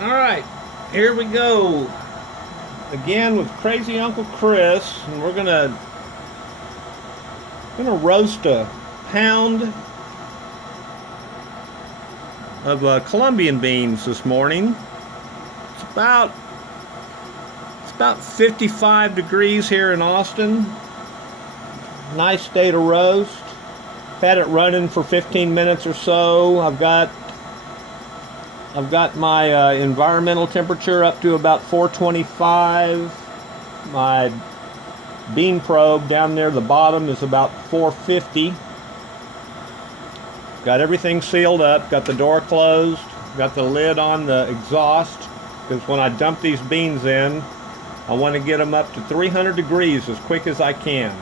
All right, here we go again with Crazy Uncle Chris, and we're gonna roast a pound of Colombian beans this morning. It's about it's about 55 degrees here in Austin. Nice day to roast. Had it running for 15 minutes or so. I've got my environmental temperature up to about 425. My bean probe down near the bottom is about 450. Got everything sealed up, got the door closed, got the lid on the exhaust, because when I dump these beans in, I want to get them up to 300 degrees as quick as I can.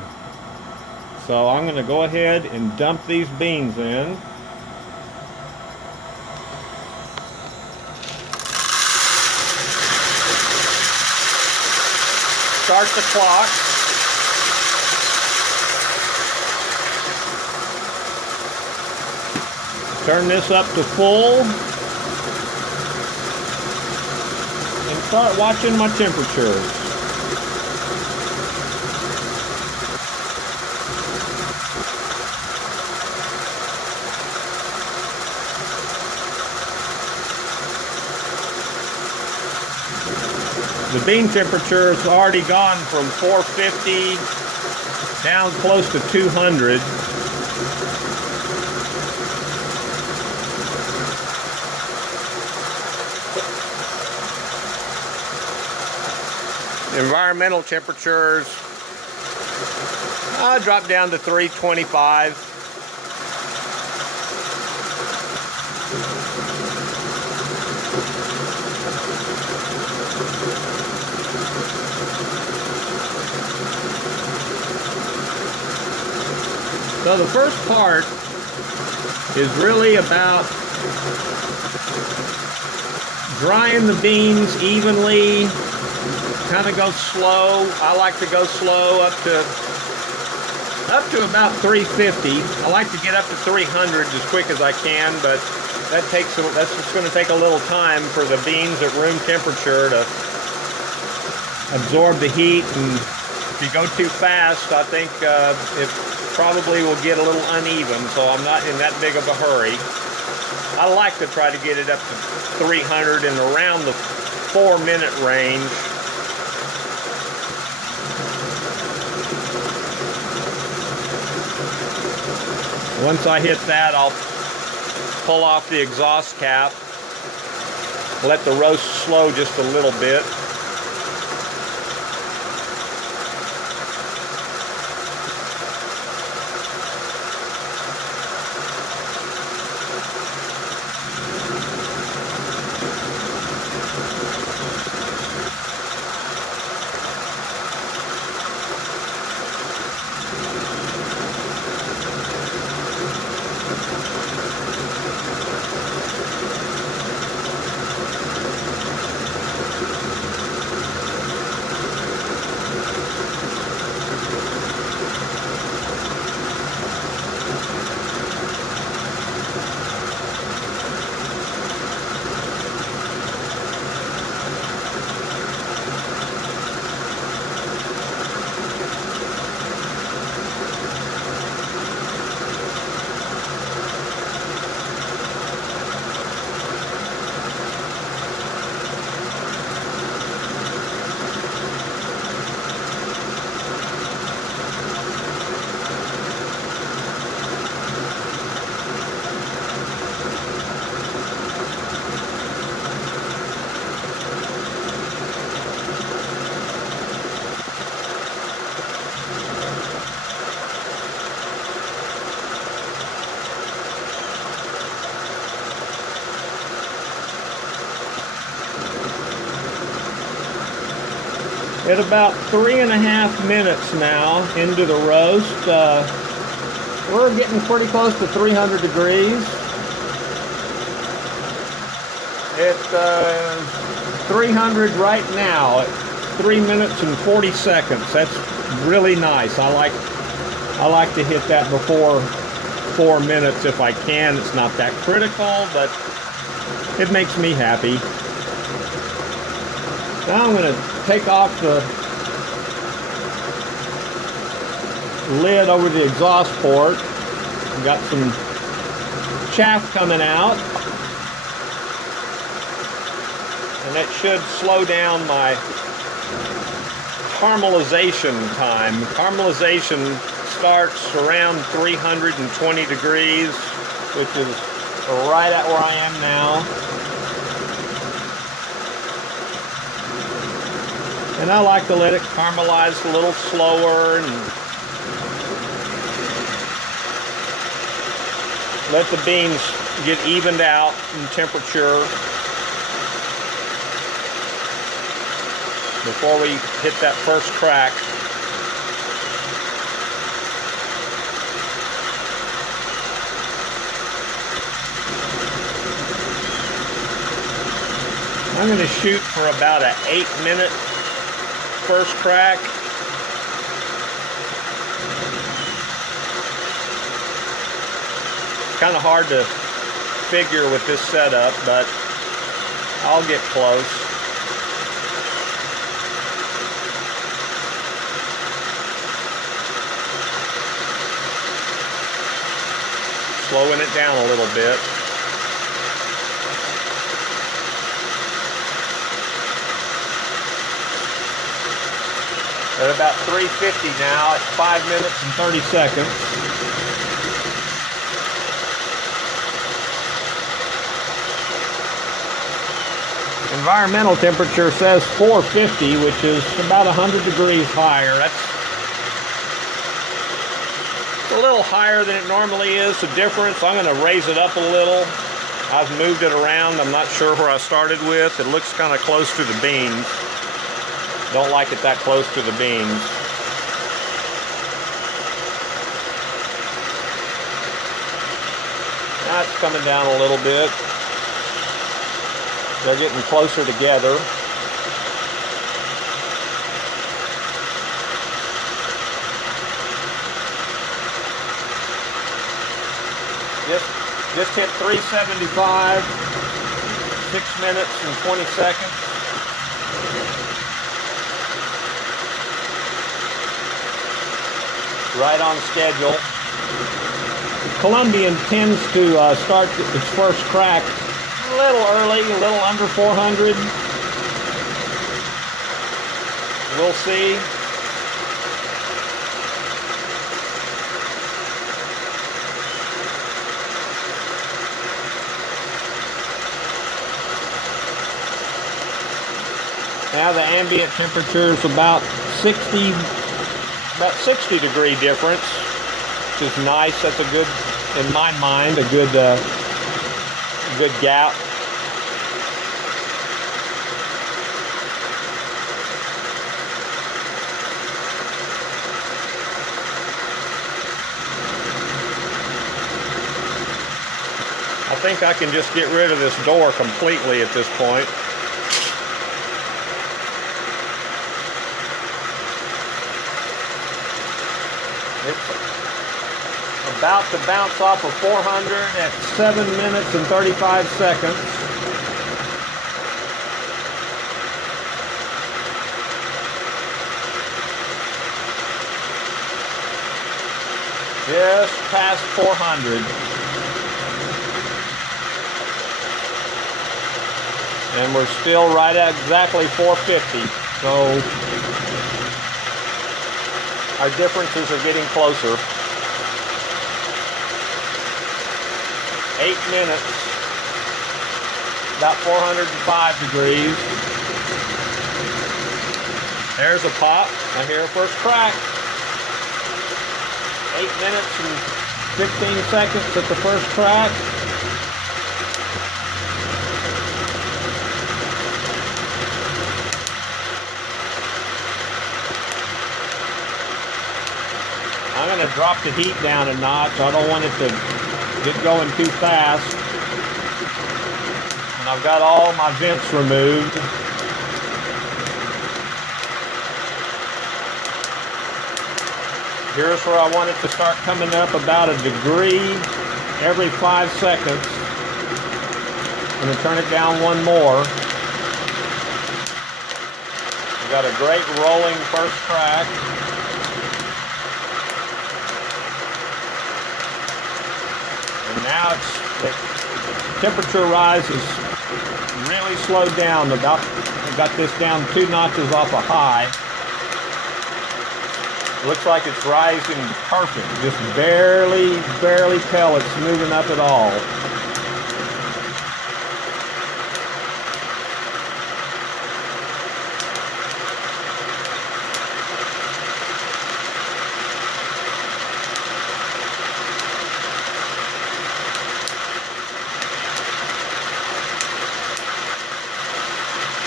So I'm going to go ahead and dump these beans in. Start the clock. Turn this up to full. And start watching my temperature. The bean temperature has already gone from 450 down close to 200. Environmental temperatures dropped down to 325. So the first part is really about drying the beans evenly. Kind of go slow. I like to go slow up to about 350. I like to get up to 300 as quick as I can, but that's just going to take a little time for the beans at room temperature to absorb the heat. And if you go too fast, I think it probably will get a little uneven, so I'm not in that big of a hurry. I like to try to get it up to 300 and around the 4-minute range. Once I hit that, I'll pull off the exhaust cap, let the roast slow just a little bit. At about 3.5 minutes now into the roast, we're getting pretty close to 300 degrees. It's 300 right now at 3 minutes and 40 seconds. That's really nice. I like to hit that before 4 minutes if I can. It's not that critical, but it makes me happy. Now I'm going to take off the lid over the exhaust port. We've got some chaff coming out, and that should slow down my caramelization time. Caramelization starts around 320 degrees, which is right at where I am now. And I like to let it caramelize a little slower and let the beans get evened out in temperature before we hit that first crack. I'm going to shoot for about an 8-minute first crack. It's kind of hard to figure with this setup, but I'll get close. Slowing it down a little bit. At about 350 now, it's 5 minutes and 30 seconds. Environmental temperature says 450, which is about 100 degrees higher. That's a little higher than it normally is, the difference. I'm going to raise it up a little. I've moved it around. I'm not sure where I started with. It looks kind of close to the beans. Don't like it that close to the beans. Now it's coming down a little bit. They're getting closer together. Just hit 375, 6 minutes and 20 seconds. Right on schedule. Colombian tends to start its first crack a little early, a little under 400. We'll see. Now the ambient temperature is about 60 degree difference, which is nice. That's a good, in my mind, a good gap. I think I can just get rid of this door completely at this point. It's about to bounce off of 400 at 7 minutes and 35 seconds. Just past 400. And we're still right at exactly 450. So our differences are getting closer. 8 minutes, about 405 degrees. There's a pop. I hear a first crack. 8 minutes and 15 seconds at the first crack. I'm going to drop the heat down a notch. I don't want it to get going too fast. And I've got all my vents removed. Here's where I want it to start coming up about a degree every 5 seconds. I'm going to turn it down one more. Got a great rolling first crack. And now the temperature rise is really slowed down. I got this down 2 notches off a high. Looks like it's rising perfect. Just barely tell it's moving up at all.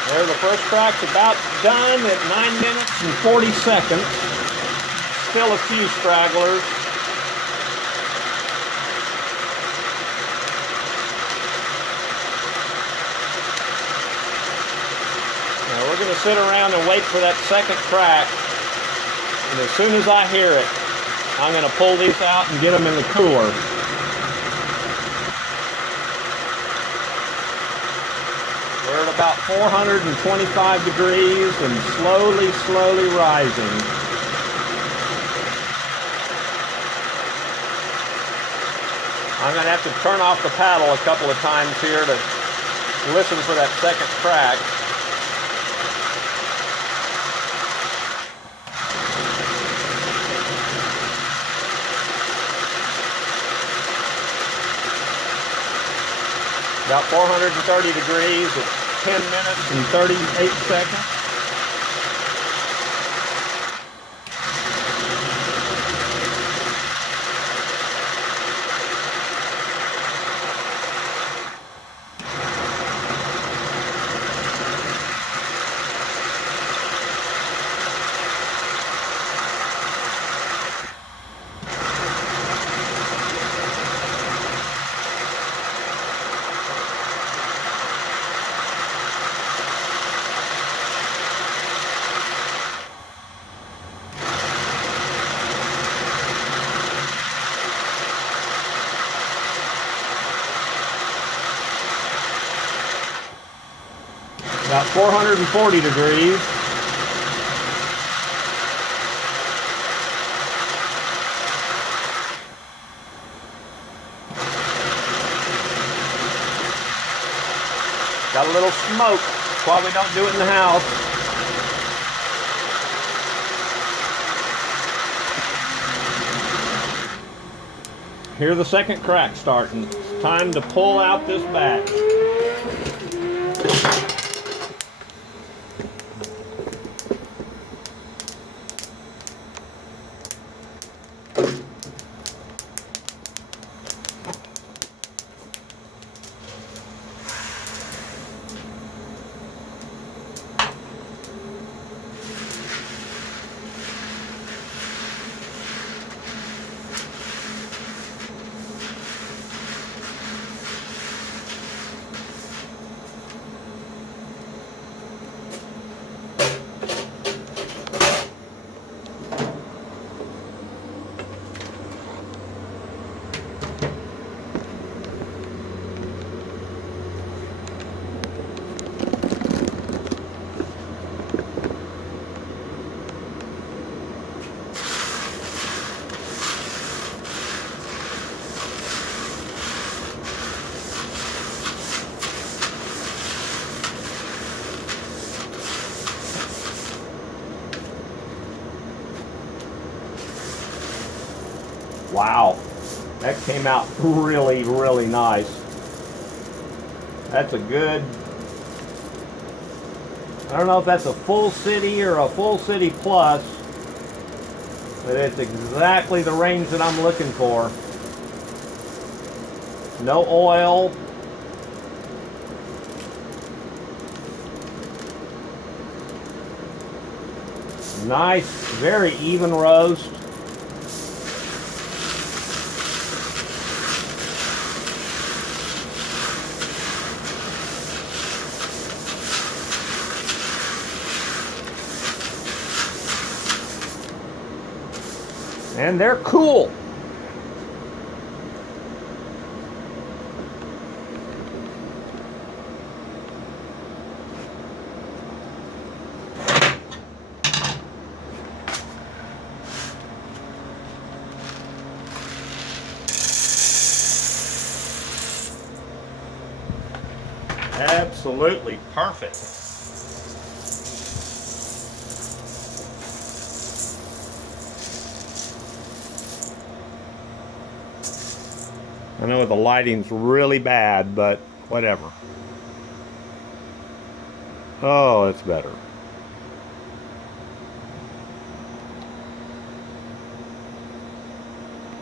There, the first crack's about done at 9 minutes and 40 seconds. Still a few stragglers. Now we're going to sit around and wait for that second crack. And as soon as I hear it, I'm going to pull these out and get them in the cooler. We're at about 425 degrees and slowly rising. I'm going to have to turn off the paddle a couple of times here to listen for that second crack. About 430 degrees at 10 minutes and 38 seconds. About 440 degrees. Got a little smoke. That's why we don't do it in the house. Here's the second crack starting. It's time to pull out this batch. Wow, that came out really nice. That's a good, I don't know if that's a full city or a full city plus, but it's exactly the range that I'm looking for. No oil. Nice, very even roast. And they're cool. Absolutely perfect. I know the lighting's really bad, but whatever. Oh, it's better.